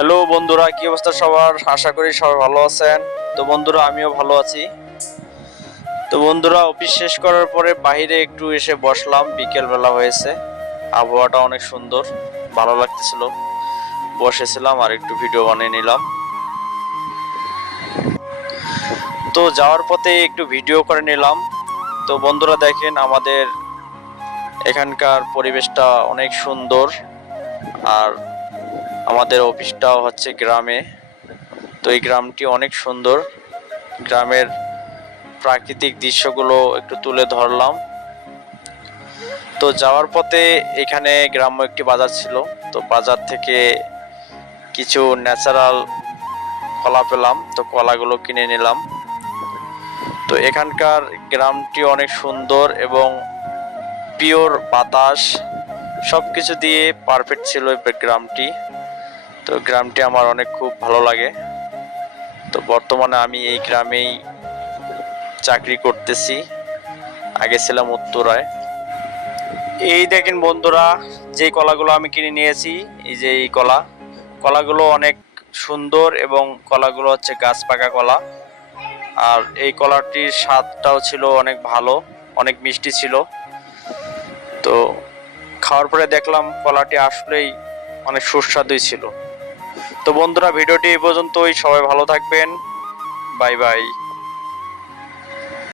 Hello বন্ধুরা, কি অবস্থা সবার? আশা করি সবাই ভালো আছেন। তো বন্ধুরা, আমিও ভালো আছি। তো বন্ধুরা, অফিস শেষ করার পরে বাইরে একটু এসে বসলাম। বিকেল বেলা হয়েছে, আবহাওয়াটা অনেক সুন্দর, ভালো লাগতেছিল। বসেছিলাম আর একটু ভিডিও বানিয়ে নিলাম। তো যাওয়ার পথে একটু ভিডিও করে নিলাম। তো বন্ধুরা দেখেন, আমাদের এখানকার পরিবেশটা অনেক সুন্দর। আর আমাদের অফিসটাও হচ্ছে গ্রামে। তো এই গ্রামটি অনেক সুন্দর। গ্রামের প্রাকৃতিক দৃশ্যগুলো একটু তুলে ধরলাম। তো যাওয়ার পথে এখানে গ্রাম্য একটি বাজার ছিল। তো বাজার থেকে কিছু ন্যাচারাল কলা পেলাম, তো কলাগুলো কিনে নিলাম। তো এখানকার গ্রামটি অনেক সুন্দর এবং পিওর বাতাস সব কিছু দিয়ে পারফেক্ট ছিল এই গ্রামটি। তো গ্রামটি আমার অনেক খুব ভালো লাগে। তো বর্তমানে আমি এই গ্রামেই চাকরি করতেছি। আগে ছিলাম উত্তরায়। এই দেখেন বন্ধুরা, যে কলাগুলো আমি কিনে নিয়েছি, এই যে এই কলাগুলো অনেক সুন্দর এবং কলাগুলো হচ্ছে গাছ পাকা কলা। আর এই কলাটির স্বাদটাও ছিল অনেক ভালো, অনেক মিষ্টি ছিল। তো খাওয়ার পরে দেখলাম কলাটি আসলেই অনেক সুস্বাদুই ছিল। তো বন্ধুরা, ভিডিওটি এই পর্যন্তই। সবাই ভালো থাকবেন। Bye bye.